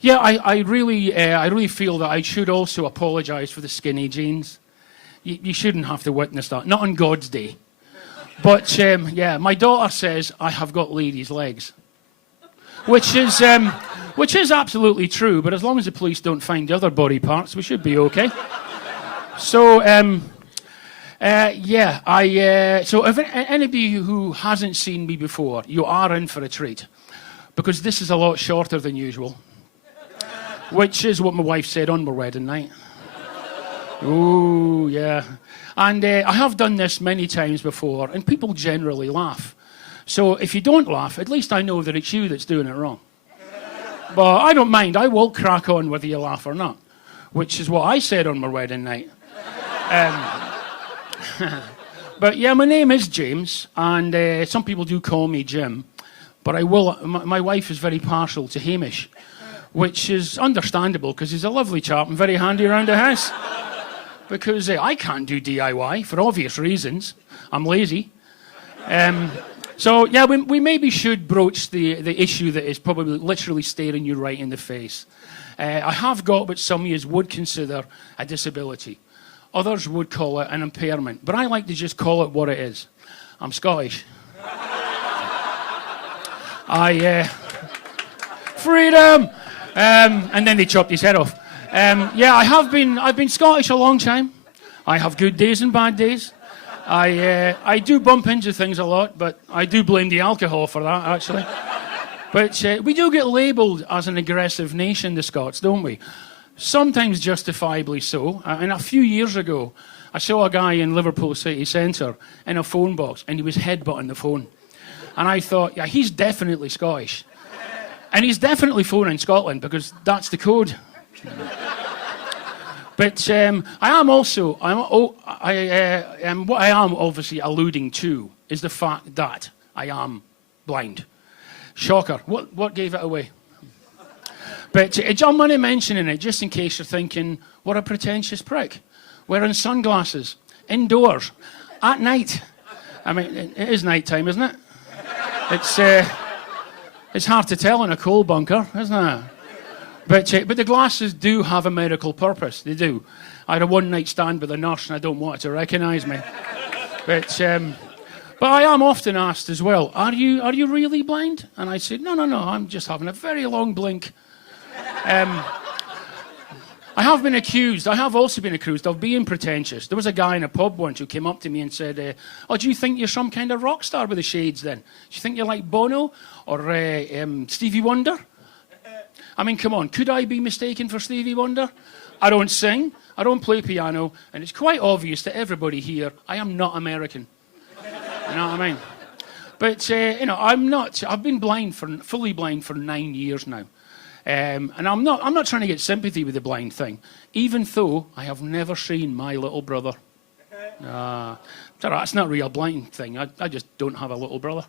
Yeah, I really feel that I should also apologise for the skinny jeans. You shouldn't have to witness that, not on God's day. But yeah, my daughter says I have got ladies' legs, which is absolutely true. But as long as the police don't find the other body parts, we should be okay. So yeah, so if anybody who hasn't seen me before, you are in for a treat, because this is a lot shorter than usual, which is what my wife said on my wedding night. Ooh, yeah. And I have done this many times before, and people generally laugh. So if you don't laugh, at least I know that it's you that's doing it wrong. But I don't mind. I will crack on whether you laugh or not, which is what I said on my wedding night. But yeah, my name is James, and some people do call me Jim. But my wife is very partial to Hamish, which is understandable because he's a lovely chap and very handy around the house. Because I can't do DIY for obvious reasons. I'm lazy. So yeah, we maybe should broach the issue that is probably literally staring you right in the face. I have got what some of you would consider a disability. Others would call it an impairment, but I like to just call it what it is. I'm Scottish. Freedom! And then they chopped his head off. Yeah, I've been Scottish a long time. I have good days and bad days. I do bump into things a lot, but I do blame the alcohol for that, actually. But we do get labelled as an aggressive nation, the Scots, don't we? Sometimes justifiably so. And a few years ago, I saw a guy in Liverpool city centre in a phone box, and he was headbutting the phone. And I thought, yeah, he's definitely Scottish. And he's definitely phoning Scotland, because that's the code. But I am also, what I am obviously alluding to is the fact that I am blind. Shocker. What gave it away? But I'm only mentioning it just in case you're thinking, what a pretentious prick. Wearing sunglasses, indoors, at night. I mean, it is night time, isn't it? It's hard to tell in a coal bunker, isn't it? But the glasses do have a medical purpose. They do. I had a one-night stand with a nurse, and I don't want her to recognise me. But I am often asked as well, are you really blind? And I said, no, I'm just having a very long blink. I have also been accused of being pretentious. There was a guy in a pub once who came up to me and said, oh, do you think you're some kind of rock star with the shades then? Do you think you're like Bono or Stevie Wonder? I mean, come on, could I be mistaken for Stevie Wonder? I don't sing, I don't play piano, and it's quite obvious to everybody here I am not American. You know what I mean? But, I've been fully blind for 9 years now. And I'm not trying to get sympathy with the blind thing, even though I have never seen my little brother. That's not a real blind thing. I just don't have a little brother.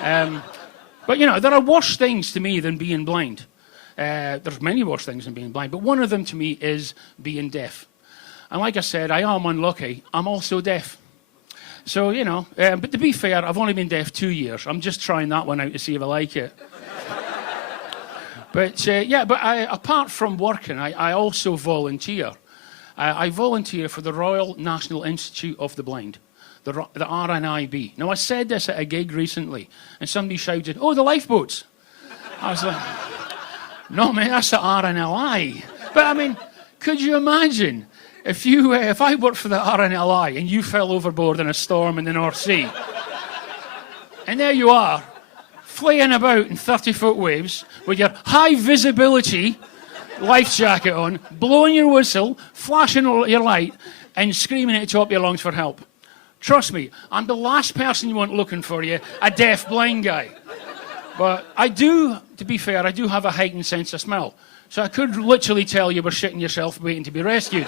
But, there are worse things to me than being blind. There's many worse things than being blind, but one of them to me is being deaf. And like I said, I am unlucky. I'm also deaf. So, but to be fair, I've only been deaf 2 years. I'm just trying that one out to see if I like it. But, apart from working, I also volunteer. I volunteer for the Royal National Institute of the Blind, the RNIB. Now, I said this at a gig recently, and somebody shouted, oh, the lifeboats. I was like, no, mate, that's the RNLI. But, I mean, could you imagine if I worked for the RNLI and you fell overboard in a storm in the North Sea, and there you are, flaying about in 30-foot waves with your high-visibility life jacket on, blowing your whistle, flashing your light, and screaming at the top of your lungs for help. Trust me, I'm the last person you want looking for you, a deaf, blind guy. But to be fair, I do have a heightened sense of smell. So I could literally tell you were shitting yourself waiting to be rescued.